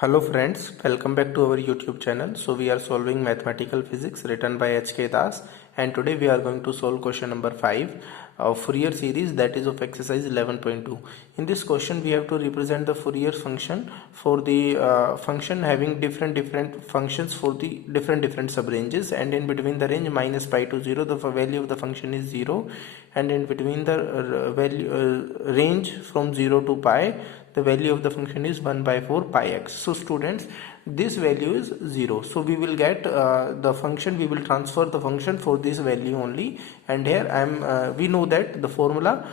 Hello friends, welcome back to our YouTube channel. So we are solving mathematical physics written by H.K. Das, and today we are going to solve question number 5 of Fourier series, that is of exercise 11.2. In this question we have to represent the Fourier function for the function having different functions for the different subranges, and in between the range minus pi to 0 the value of the function is 0, and in between the range from 0 to pi the value of the function is 1 by 4 pi x. So students, this value is 0, so we will get the function, we will transfer the function for this value only. And here we know that the formula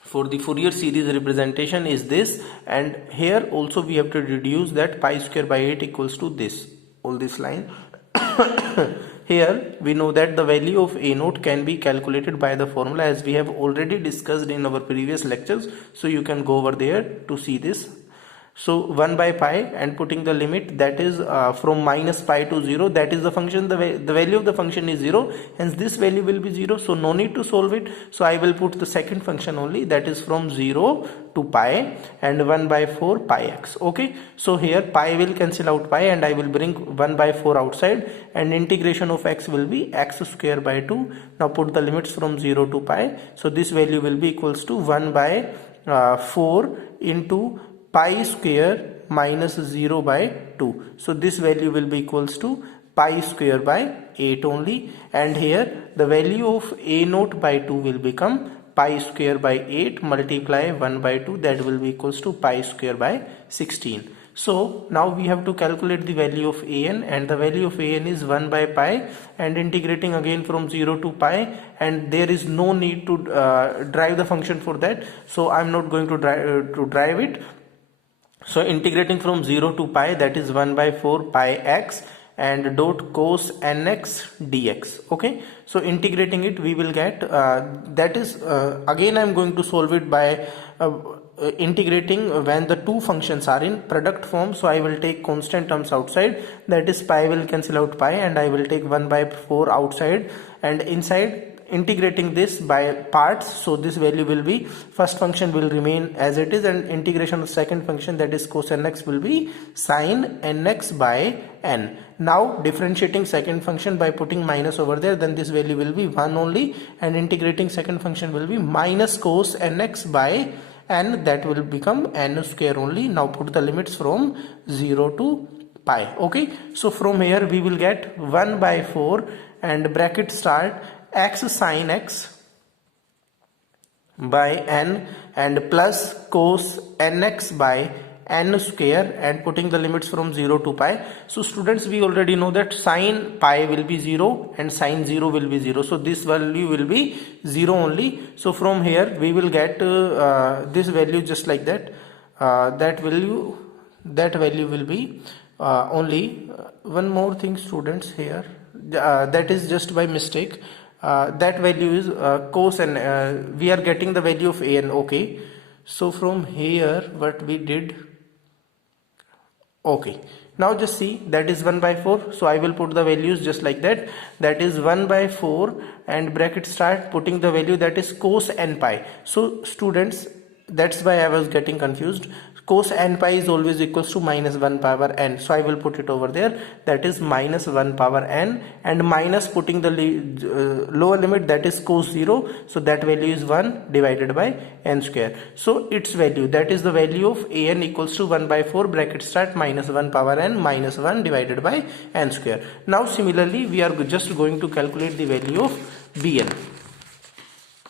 for the Fourier series representation is this, and here also we have to reduce that pi square by 8 equals to this, all this line. Here we know that the value of a naught can be calculated by the formula, as we have already discussed in our previous lectures, so you can go over there to see this. So 1 by pi, and putting the limit, that is from minus pi to 0, that is the function, the value of the function is 0, hence this value will be 0, so no need to solve it. So I will put the second function only, that is from 0 to pi and 1 by 4 pi x. Okay, so here pi will cancel out pi and I will bring 1 by 4 outside, and integration of x will be x square by 2. Now put the limits from 0 to pi, so this value will be equals to 1 by 4 into pi square minus 0 by 2. So this value will be equals to pi square by 8 only, and here the value of a naught by 2 will become pi square by 8 multiply 1 by 2, that will be equals to pi square by 16. So now we have to calculate the value of an, and the value of an is 1 by pi, and integrating again from 0 to pi, and there is no need to drive the function for that, so I'm not going to drive it. So integrating from 0 to pi, that is 1 by 4 pi x and dot cos nx dx. Okay, so integrating it we will get that is again I'm going to solve it by integrating when the two functions are in product form. So I will take constant terms outside, that is pi will cancel out pi, and I will take 1 by 4 outside, and inside integrating this by parts, so this value will be, first function will remain as it is, and integration of second function, that is cos nx, will be sin nx by n. Now differentiating second function by putting minus over there, then this value will be 1 only, and integrating second function will be minus cos nx by n, that will become n square only. Now put the limits from 0 to pi. Okay, so from here we will get 1 by 4 and bracket start x sin x by n and plus cos nx by n square, and putting the limits from 0 to pi. So students, we already know that sin pi will be 0 and sin 0 will be 0, so this value will be 0 only. So from here we will get this value just like that. That value will be only one more thing students here, that is just by mistake. That value is cos, and we are getting the value of an. Okay, so from here what we did, okay, now just see, that is 1 by 4, so I will put the values just like that, that is 1 by 4 and bracket start putting the value, that is cos n pi. So students, that's why I was getting confused. Cos n pi is always equals to minus 1 power n, so I will put it over there, that is minus 1 power n, and minus putting the lower limit, that is cos 0, so that value is 1 divided by n square. So its value, that is the value of an, equals to 1 by 4 bracket start minus 1 power n minus 1 divided by n square. Now similarly we are just going to calculate the value of bn.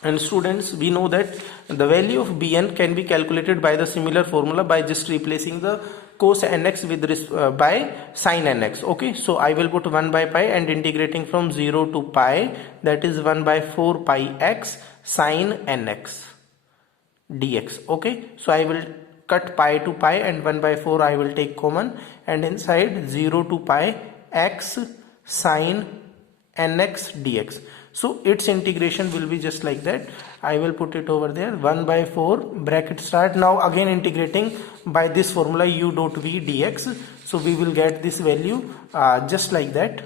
And students, we know that the value of bn can be calculated by the similar formula, by just replacing the cos nx with by sin nx. Okay, so I will put 1 by pi and integrating from 0 to pi, that is 1 by 4 pi x sin nx dx. Okay, so I will cut pi to pi, and 1 by 4 I will take common, and inside 0 to pi x sin nx dx. So its integration will be just like that. I will put it over there, 1 by 4 bracket start. Now again integrating by this formula u dot v dx. So we will get this value just like that.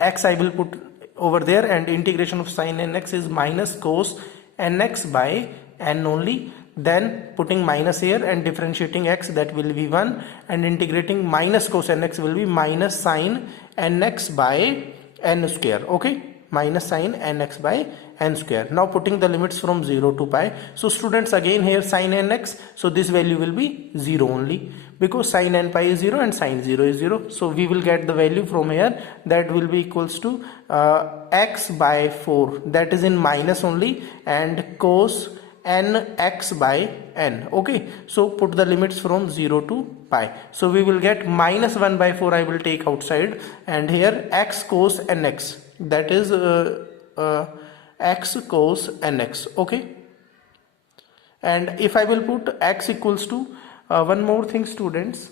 X I will put over there, and integration of sin nx is minus cos nx by n only. then putting minus here and differentiating x, that will be 1, and integrating minus cos nx will be minus sin nx by n square. Okay, minus sin nx by n square. Now putting the limits from 0 to pi. So students, again here sin nx, so this value will be 0 only, because sin n pi is 0 and sin 0 is 0. So we will get the value from here, that will be equals to x by 4, that is in minus only, and cos nx by n. Okay, so put the limits from 0 to pi. So we will get minus 1 by 4 I will take outside, and here x cos nx, that is x cos nx. Okay, and if I will put x equals to one more thing students,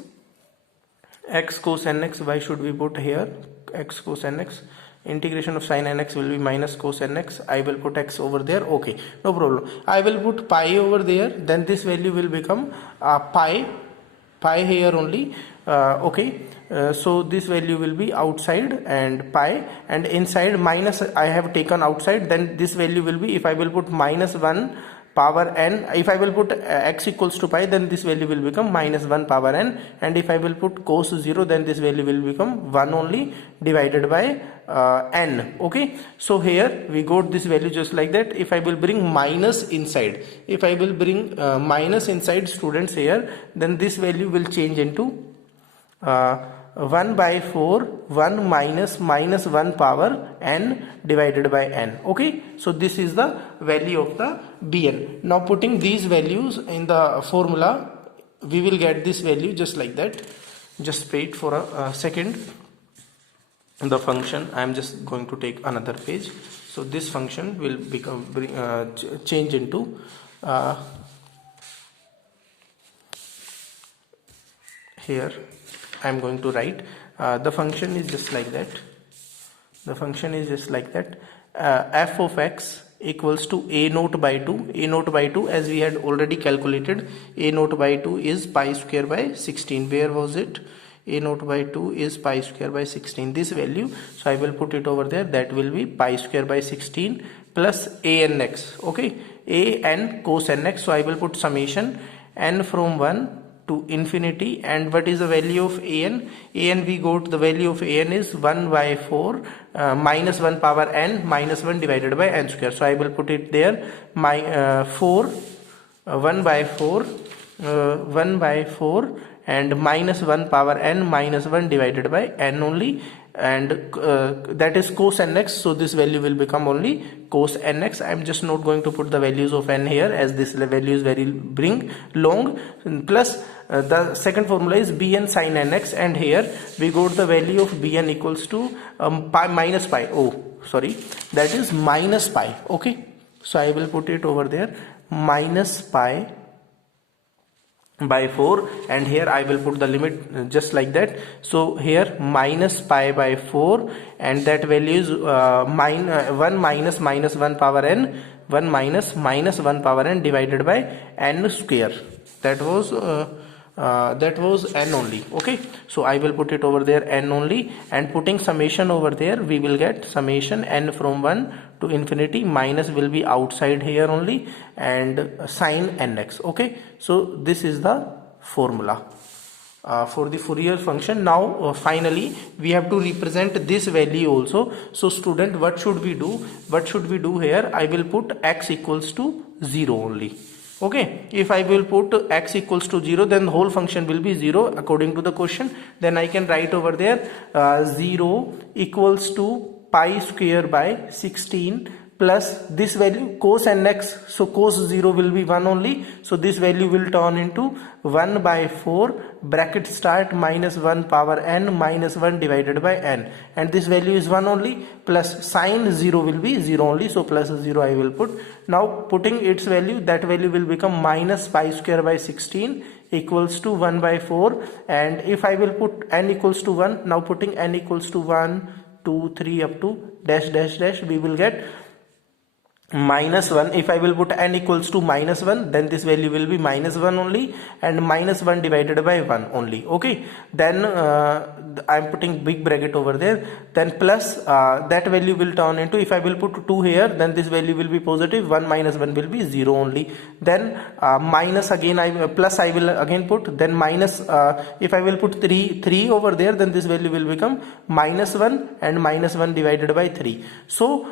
x cos nx, why should we put here x cos nx? Integration of sin nx will be minus cos nx. I will put x over there. Okay, no problem. I will put pi over there, then this value will become pi here only. Okay, so this value will be outside and pi, and inside minus I have taken outside, then this value will be, if I will put minus 1 power n, if I will put x equals to pi, then this value will become minus 1 power n, and if I will put cos 0, then this value will become 1 only divided by n. Okay, so here we got this value just like that. If I will bring minus inside, if I will bring minus inside students here, then this value will change into 1 by 4 1 minus 1 power n divided by n. Okay, so this is the value of the Bn. Now putting these values in the formula, we will get this value just like that. Just wait for a second. The function, I am just going to take another page. So this function will become change into here I am going to write the function is just like that. The function is just like that. F of x equals to a naught by 2. A naught by 2, as we had already calculated, a naught by 2 is pi square by 16. Where was it? A naught by 2 is pi square by 16, this value. So I will put it over there, that will be pi square by 16 plus a nx. Okay, a n cos nx. So I will put summation n from 1 to infinity, and what is the value of an? An, we got the value of an is 1 by 4 minus 1 power n minus 1 divided by n square. So I will put it there, my 1 by 4 and minus 1 power n minus 1 divided by n only, and that is cos nx. So this value will become only cos nx. I am just not going to put the values of n here, as this value is very long. Plus the second formula is bn sin nx, and here we got the value of bn equals to pi minus pi. Oh sorry, that is minus pi. Okay, so I will put it over there, minus pi by 4, and here I will put the limit just like that. So here minus pi by 4, and that value is 1 minus 1 power n, 1 minus 1 power n divided by n square. That was n only. Okay, so I will put it over there, n only, and putting summation over there, we will get summation n from 1 to infinity, minus will be outside here only, and sin nx. Okay, so this is the formula for the Fourier function. Now finally we have to represent this value also. So student, what should we do? Here I will put x equals to 0 only. Okay, if I will put x equals to 0, then the whole function will be 0 according to the question. Then I can write over there 0 equals to pi square by 16 plus this value cos nx. So cos 0 will be 1 only. So this value will turn into 1 by 4 bracket start minus 1 power n minus 1 divided by n, and this value is 1 only, plus sin 0 will be 0 only. So plus 0 I will put. Now putting its value, that value will become minus pi square by 16 equals to 1 by 4, and if I will put n equals to 1, now putting n equals to 1 2 3 up to dash dash dash, we will get minus 1. If I will put n equals to minus 1, then this value will be minus 1 only, and minus 1 divided by 1 only. Okay, then I am putting big bracket over there, then plus that value will turn into, if I will put 2 here, then this value will be positive, 1 minus 1 will be 0 only, then minus again, plus I will again put, then minus, if I will put 3 over there, then this value will become minus 1, and minus 1 divided by 3. So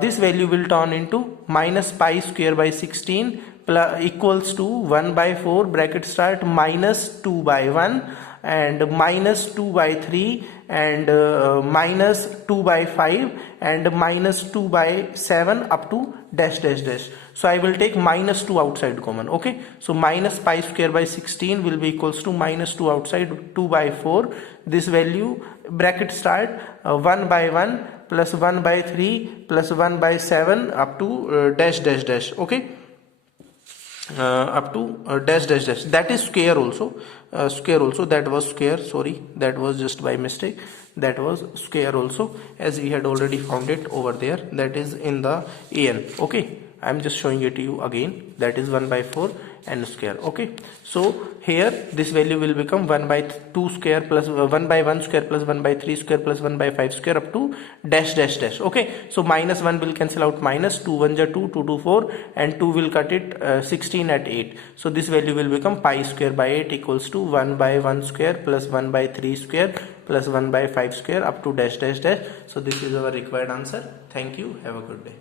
this value will turn into minus pi square by 16 plus equals to 1 by 4 bracket start minus 2 by 1 and minus 2 by 3 and minus 2 by 5 and minus 2 by 7 up to dash dash dash. So I will take minus 2 outside common. Okay, so minus pi square by 16 will be equals to minus 2 outside 2 by 4. This value bracket start 1 by 1 plus 1 by 3 plus 1 by 7 up to dash dash dash. Okay, up to dash dash dash, that is square also, that was square, sorry, that was just by mistake, that was square also, as we had already found it over there, that is in the an. Okay, I am just showing it to you again, that is 1 by 4 n square. Okay, so here this value will become 1 by 2 square plus 1 by 1 square plus 1 by 3 square plus 1 by 5 square up to dash dash dash. Okay, so minus 1 will cancel out minus, 2 1 ja 2, 2 2 4, and 2 will cut it 16 at 8. So this value will become pi square by 8 equals to 1 by 1 square plus 1 by 3 square plus 1 by 5 square up to dash dash dash. So this is our required answer. Thank you. Have a good day.